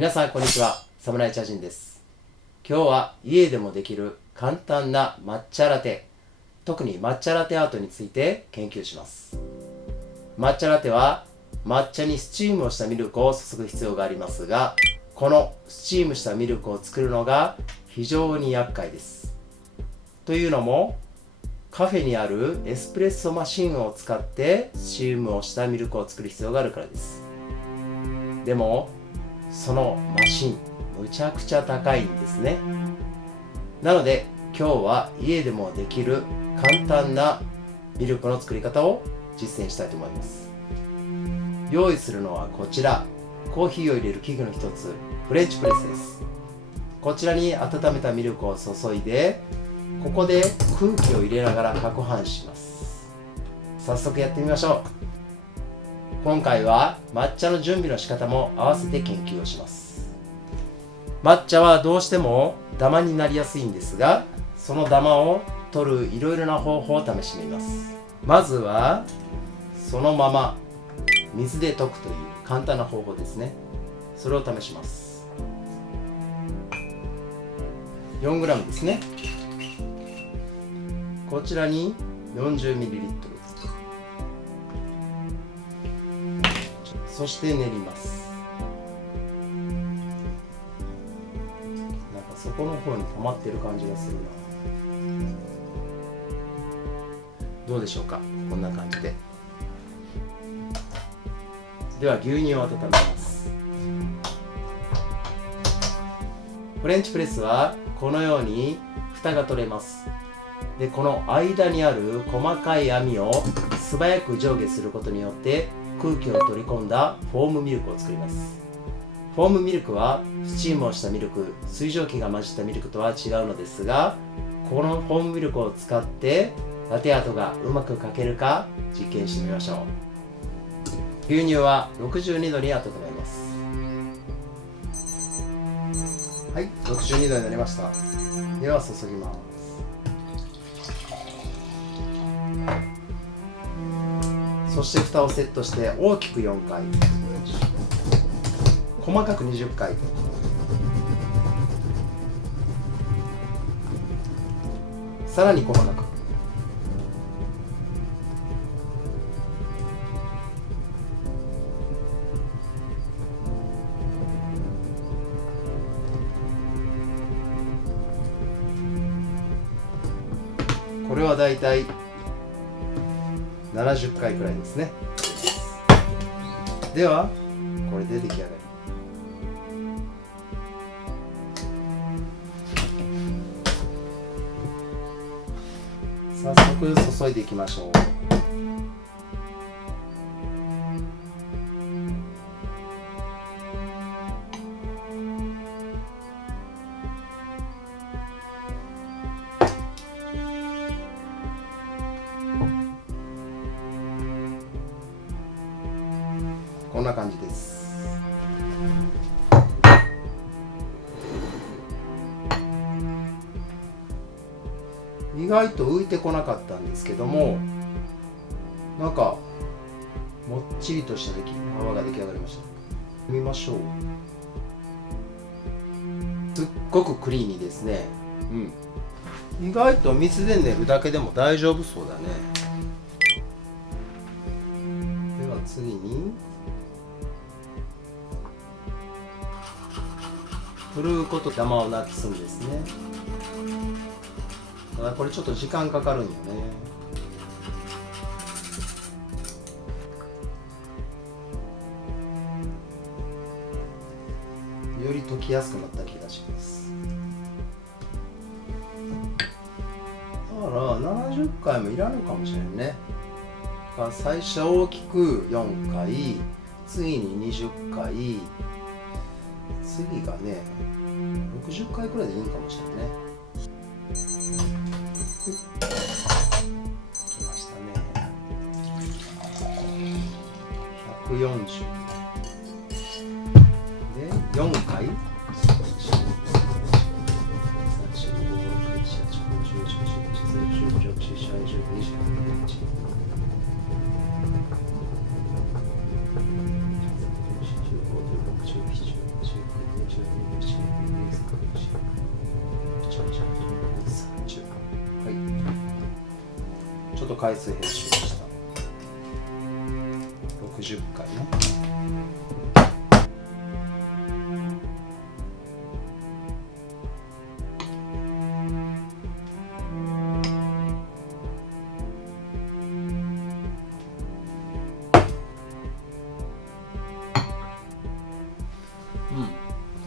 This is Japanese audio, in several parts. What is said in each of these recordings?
皆さんこんにちは、サムライ茶人です。今日は家でもできる簡単な抹茶ラテ、特に抹茶ラテアートについて研究します。抹茶ラテは抹茶にスチームをしたミルクを注ぐ必要がありますが、このスチームしたミルクを作るのが非常に厄介です。というのも、カフェにあるエスプレッソマシンを使ってスチームをしたミルクを作る必要があるからです。でもそのマシンむちゃくちゃ高いんですね。なので今日は家でもできる簡単なミルクの作り方を実践したいと思います。用意するのはこちら、コーヒーを入れる器具の一つ、フレンチプレスです。こちらに温めたミルクを注いで、ここで空気を入れながら攪拌します。早速やってみましょう。今回は抹茶の準備の仕方も合わせて研究をします。抹茶はどうしてもダマになりやすいんですが、そのダマを取るいろいろな方法を試してみます。まずはそのまま水で溶くという簡単な方法ですね。それを試します。 4g ですね。こちらに 40ml、 そして練ります。なんか底の方に溜まってる感じがするな。どうでしょうか。こんな感じで。では牛乳を温めます。フレンチプレスはこのように蓋が取れます。でこの間にある細かい網を素早く上下することによって空気を取り込んだフォームミルクを作ります。フォームミルクはスチームをしたミルク、水蒸気が混じったミルクとは違うのですが、このフォームミルクを使ってラテアートがうまく描けるか実験してみましょう。牛乳は62度に温めます。はい、62度になりました。では注ぎます。そして蓋をセットして大きく4回、細かく20回、さらに細かく、これはだいたい70回くらいですね。ではこれで出来上がり。早速注いでいきましょう。こんな感じです。意外と浮いてこなかったんですけども、なんかもっちりとした泡が出来上がりました。見ましょう。すっごくクリーミーですね。意外と水で練るだけでも大丈夫そうだね。では次にふるうことダマをなくすんですね。ただこれちょっと時間かかるんよね。より溶きやすくなった気がします。だから70回もいらないかもしれないね。だから最初大きく4回、次に20回、次がね60回くらいでいいかもしれないね。きましたね。140で4回、19回数編集した。60回ね。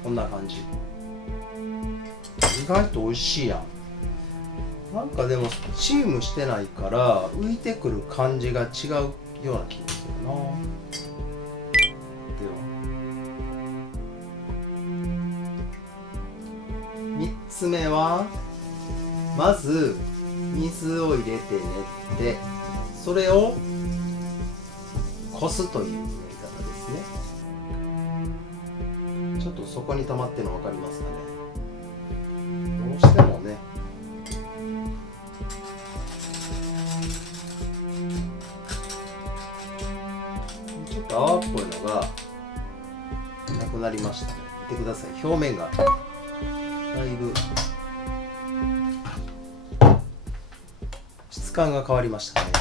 こんな感じ。意外と美味しいやん。なんかでもチームしてないから浮いてくる感じが違うような気がするな。では3つ目は、まず水を入れて練ってそれをこすというやり方ですね。ちょっとそこに溜まってるの分かりますかね。どうしてもね、ちょっと泡っぽいのがなくなりましたね。見てください。表面がだいぶ質感が変わりましたね。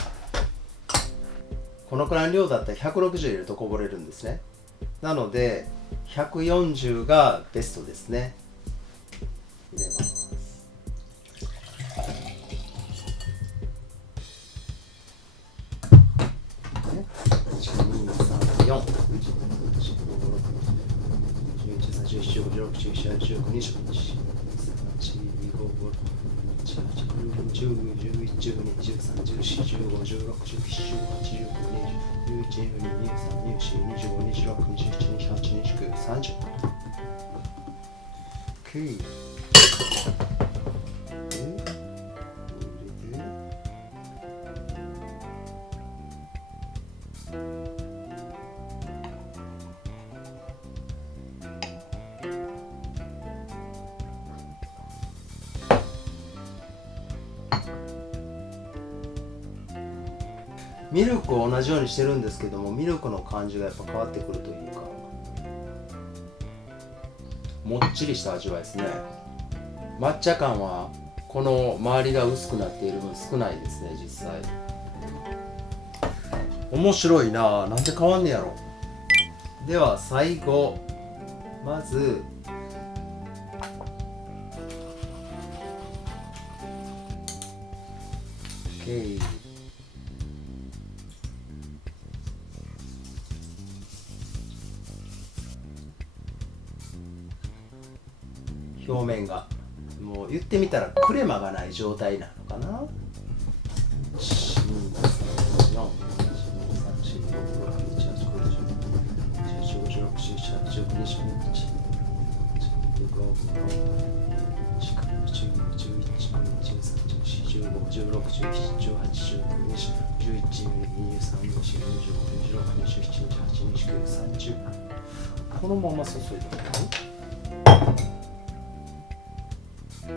このくらいの量だったら160入れるとこぼれるんですね。なので140がベストですね。入れます。ミルクを同じようにしてるんですけども、ミルクの感じがやっぱ変わってくるというか、もっちりした味わいですね。抹茶感はこの周りが薄くなっている分少ないですね、実際。面白いなぁ。なんで変わんねやろ。では最後、まず表面がもう言ってみたらクレマがない状態なのかな。このまま注いでこ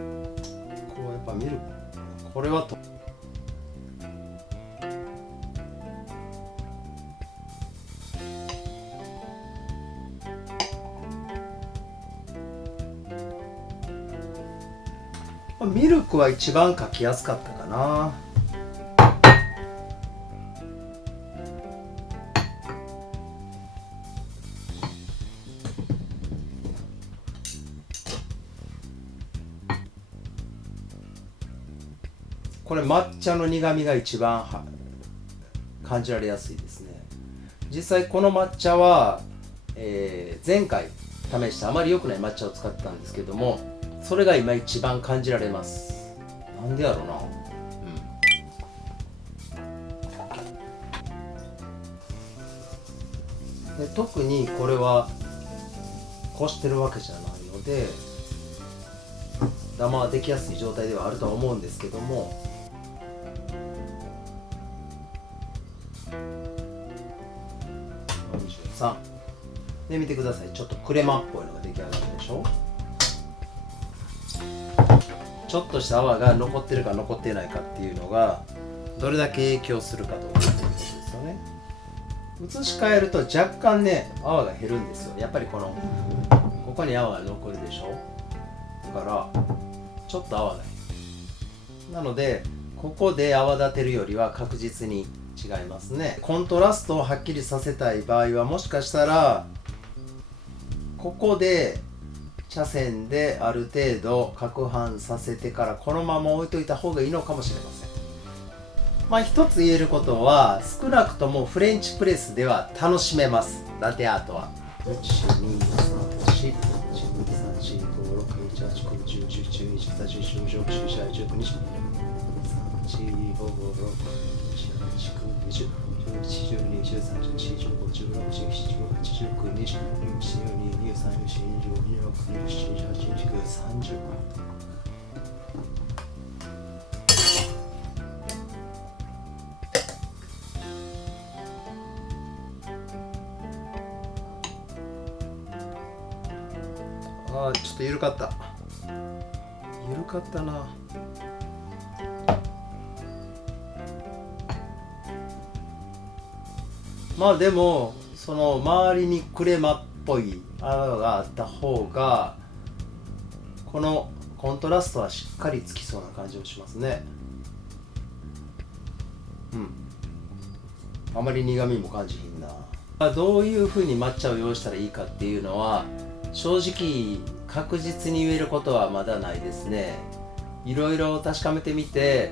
うやっぱ見る。これはとミルクは一番書きやすかったかな。これ抹茶の苦みが一番感じられやすいですね。実際この抹茶は、前回試してあまり良くない抹茶を使ってたんですけども、それが今一番感じられます。なんでやろうな。で特にこれはこしてるわけじゃないのでダマはできやすい状態ではあるとは思うんですけども、43で見てください。ちょっとクレマっぽいのが出来上がるでしょ。ちょっとした泡が残ってるか残ってないかっていうのがどれだけ影響するかということですよね。移し替えると若干ね泡が減るんですよ。やっぱりここに泡が残るでしょ。だからちょっと泡が減る。なのでここで泡立てるよりは確実に違いますね。コントラストをはっきりさせたい場合はもしかしたらここで茶筅である程度攪拌させてからこのまま置いといた方がいいのかもしれません。一つ言えることは少なくともフレンチプレスでは楽しめます。ラテアートはちょっと緩かったな。でもその周りにクレマっぽい泡があった方がこのコントラストはしっかりつきそうな感じもしますね。あまり苦味も感じひんな。どういう風に抹茶を用意したらいいかっていうのは正直確実に言えることはまだないですね。いろいろ確かめてみて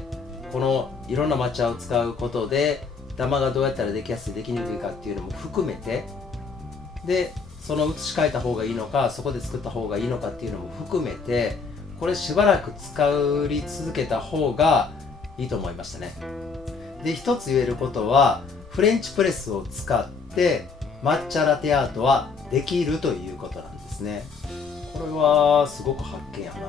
このいろんな抹茶を使うことでダマがどうやったらできやすいできにくいかっていうのも含めて、でその移し替えた方がいいのかそこで作った方がいいのかっていうのも含めてこれしばらく使い続けた方がいいと思いましたね。で一つ言えることはフレンチプレスを使って抹茶ラテアートはできるということなんですね。これはすごく発見やな。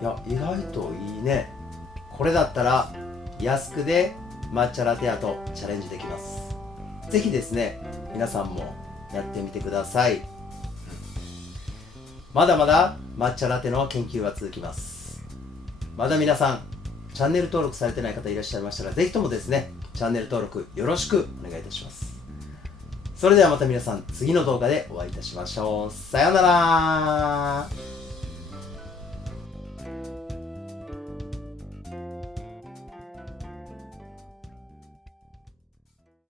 いや意外といいね。これだったら安くで抹茶ラテアートチャレンジできます。ぜひですね皆さんもやってみてください。まだまだ抹茶ラテの研究は続きます。まだ皆さんチャンネル登録されてない方いらっしゃいましたらぜひともですねチャンネル登録よろしくお願いいたします。それではまた皆さん次の動画でお会いいたしましょう。さようなら。